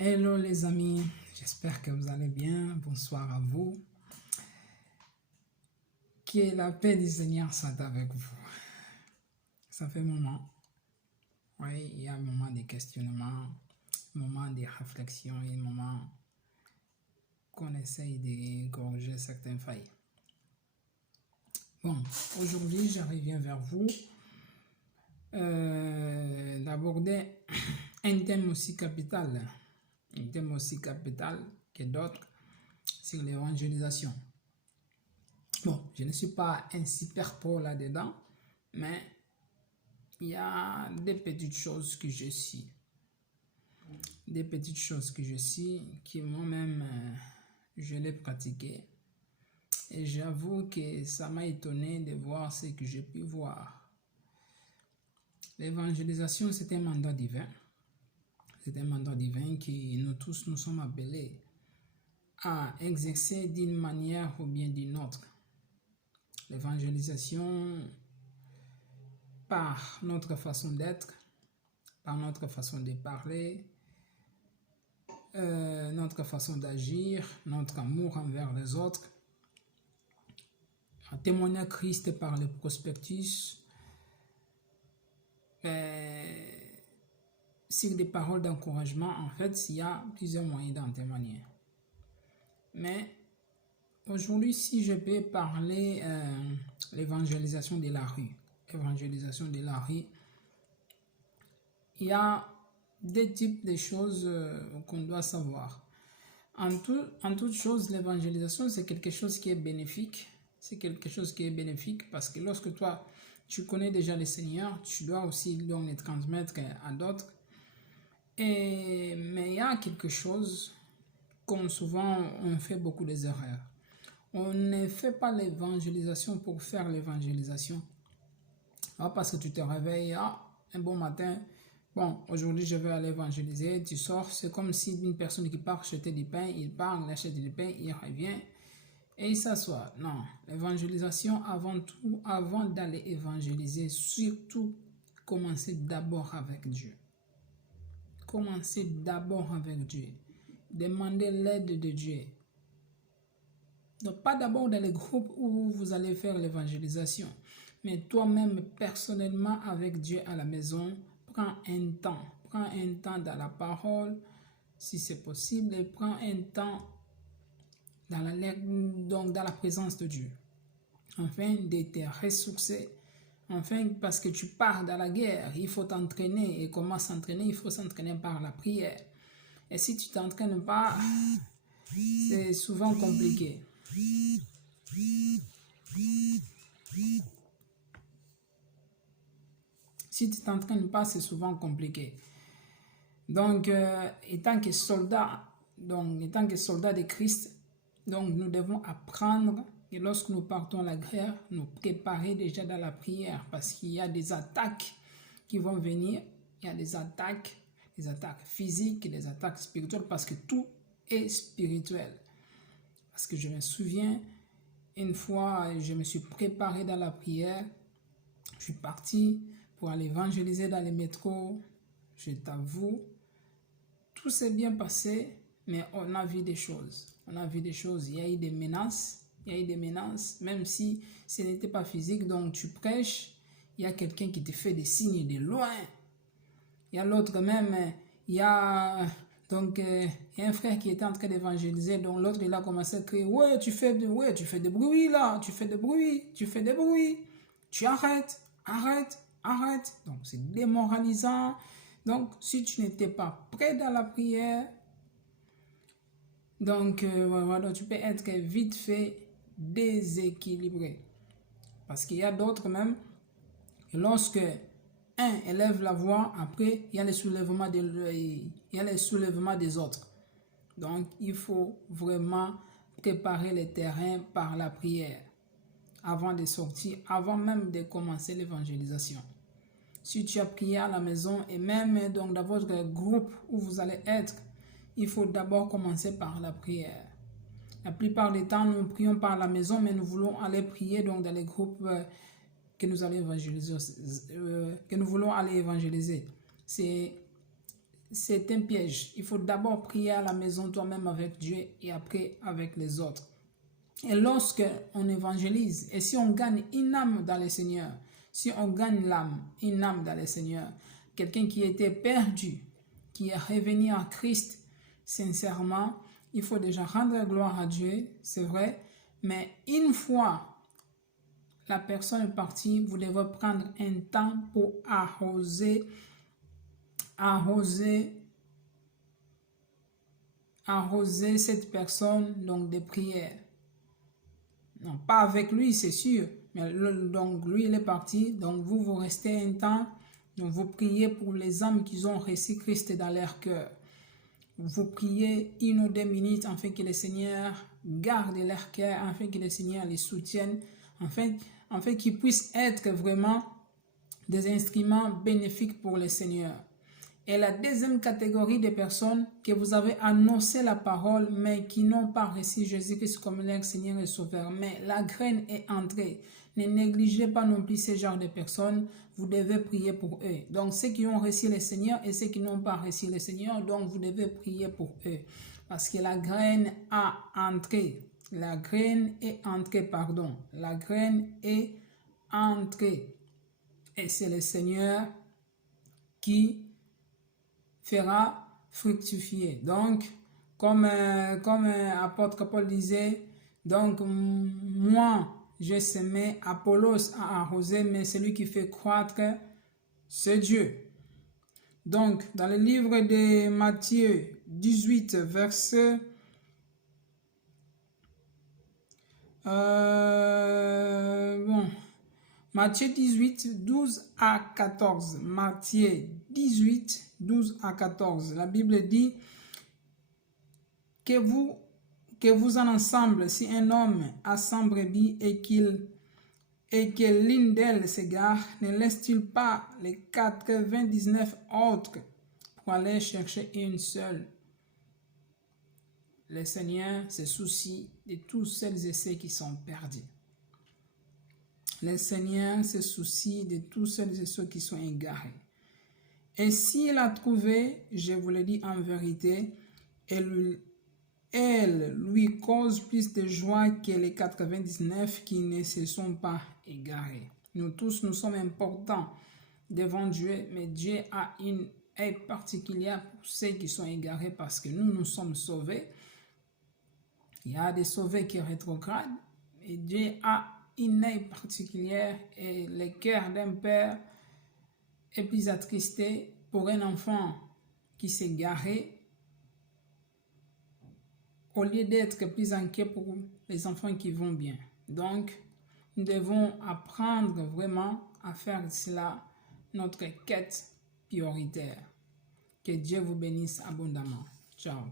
Hello les amis, j'espère que vous allez bien. Bonsoir à vous. Que la paix du Seigneur soit avec vous. Ça fait un moment. Oui, il y a un moment de questionnement, un moment de réflexion et un moment qu'on essaye de corriger certaines failles. Bon, aujourd'hui, je reviens vers vous d'aborder un thème aussi capital que d'autres, sur l'évangélisation. Bon, je ne suis pas un super pro là-dedans, mais il y a des petites choses que je suis. Des petites choses que je suis, qui moi-même, je l'ai pratiqué. Et j'avoue que ça m'a étonné de voir ce que j'ai pu voir. L'évangélisation, c'est un mandat divin. C'est un mandat divin que nous tous nous sommes appelés à exercer d'une manière ou bien d'une autre. L'évangélisation, par notre façon d'être, par notre façon de parler, notre façon d'agir, notre amour envers les autres, témoigner Christ par le prospectus, sur des paroles d'encouragement. En fait, il y a plusieurs moyens d'en témoigner. Mais aujourd'hui, si je peux parler l'évangélisation de la rue, il y a des types de choses qu'on doit savoir. En toute chose, l'évangélisation, c'est quelque chose qui est bénéfique. C'est quelque chose qui est bénéfique parce que lorsque toi, tu connais déjà le Seigneur, tu dois aussi donc les transmettre à d'autres. Mais il y a quelque chose, comme souvent on fait beaucoup des erreurs. On ne fait pas l'évangélisation pour faire l'évangélisation. Parce que tu te réveilles un bon matin, bon, aujourd'hui je vais aller évangéliser, tu sors, c'est comme si une personne qui part acheter du pain, il part, il achète du pain, il revient et il s'assoit. Non, l'évangélisation avant tout, avant d'aller évangéliser, surtout, commencez d'abord avec Dieu. Commencez d'abord avec Dieu. Demandez l'aide de Dieu. Donc pas d'abord dans les groupes où vous allez faire l'évangélisation, mais toi-même personnellement avec Dieu à la maison, prends un temps dans la parole, si c'est possible, et prends un temps dans la présence de Dieu, afin de te ressourcer, parce que tu pars dans la guerre, il faut t'entraîner, et comment s'entraîner? Il faut s'entraîner par la prière, et si tu t'entraînes pas, c'est souvent compliqué. Si tu t'entraînes pas, c'est souvent compliqué. Donc, étant que soldat de Christ, donc nous devons apprendre, et lorsque nous partons à la guerre, nous préparer déjà dans la prière, parce qu'il y a des attaques qui vont venir. Il y a des attaques physiques et des attaques spirituelles, parce que tout est spirituel. Parce que je me souviens, une fois, je me suis préparé dans la prière, je suis parti pour aller évangéliser dans les métros. Je t'avoue, tout s'est bien passé, mais on a vu des choses. Il y a eu des menaces, même si ce n'était pas physique. Donc tu prêches, il y a quelqu'un qui te fait des signes de loin. Il y a l'autre même, il y a un frère qui était en train d'évangéliser, donc l'autre il a commencé à crier, ouais, tu fais des bruits là, tu fais des bruits, tu arrêtes. Donc c'est démoralisant. Donc si tu n'étais pas prêt dans la prière, donc tu peux être vite fait déséquilibré. Parce qu'il y a d'autres même, lorsque un élève la voix, après il y a les soulèvements des autres. Donc il faut vraiment préparer le terrain par la prière avant de sortir, avant même de commencer l'évangélisation. Si tu as prié à la maison et même donc dans votre groupe où vous allez être, il faut d'abord commencer par la prière. La plupart du temps, nous prions par la maison, mais nous voulons aller prier donc dans les groupes que nous voulons aller évangéliser. c'est un piège. Il faut d'abord prier à la maison toi-même avec Dieu et après avec les autres. Et lorsque on évangélise, et si on gagne une âme dans le Seigneur, si on gagne une âme dans le Seigneur, quelqu'un qui était perdu, qui est revenu à Christ, sincèrement, il faut déjà rendre gloire à Dieu, c'est vrai, mais une fois la personne est partie, vous devez prendre un temps pour arroser cette personne donc de prières. Non, pas avec lui, c'est sûr. Mais donc lui, il est parti. Donc vous restez un temps. Donc vous priez pour les âmes qui ont reçu Christ dans leur cœur. Vous priez 1 ou 2 minutes afin que le Seigneur garde leur cœur, afin que le Seigneur les soutienne, afin qu'ils puissent être vraiment des instruments bénéfiques pour le Seigneur. Et la deuxième catégorie de personnes que vous avez annoncé la parole, mais qui n'ont pas reçu Jésus-Christ comme leur Seigneur et Sauveur. Mais la graine est entrée. Ne négligez pas non plus ce genre de personnes. Vous devez prier pour eux. Donc, ceux qui ont reçu le Seigneur et ceux qui n'ont pas reçu le Seigneur, donc vous devez prier pour eux. Parce que la graine a entré. La graine est entrée, pardon. La graine est entrée. Et c'est le Seigneur qui fera fructifier. Donc, comme apôtre Paul disait, donc moi, j'ai semé, Apollos a arrosé, mais celui qui fait croître, c'est Dieu. Donc, dans le livre de Matthieu 18, verset Matthieu 18, 12 à 14. Matthieu 18, 12 à 14. La Bible dit que vous en ensemble, si un homme a 100 brebis et que l'une d'elles s'égare, ne laisse-t-il pas les 99 autres pour aller chercher une seule? Le Seigneur se soucie de tous celles et ceux qui sont perdus. Le Seigneur se soucie de tous celles et ceux qui sont égarés. Et s'il a trouvé, je vous le dis en vérité, elle lui cause plus de joie que les 99 qui ne se sont pas égarés. Nous tous, nous sommes importants devant Dieu, mais Dieu a une aide particulière pour ceux qui sont égarés parce que nous sommes sauvés. Il y a des sauvés qui rétrogradent et Dieu a une aide particulière et le cœur d'un père est plus attristé pour un enfant qui s'est garé au lieu d'être plus inquiet pour les enfants qui vont bien. Donc, nous devons apprendre vraiment à faire cela notre quête prioritaire. Que Dieu vous bénisse abondamment. Ciao.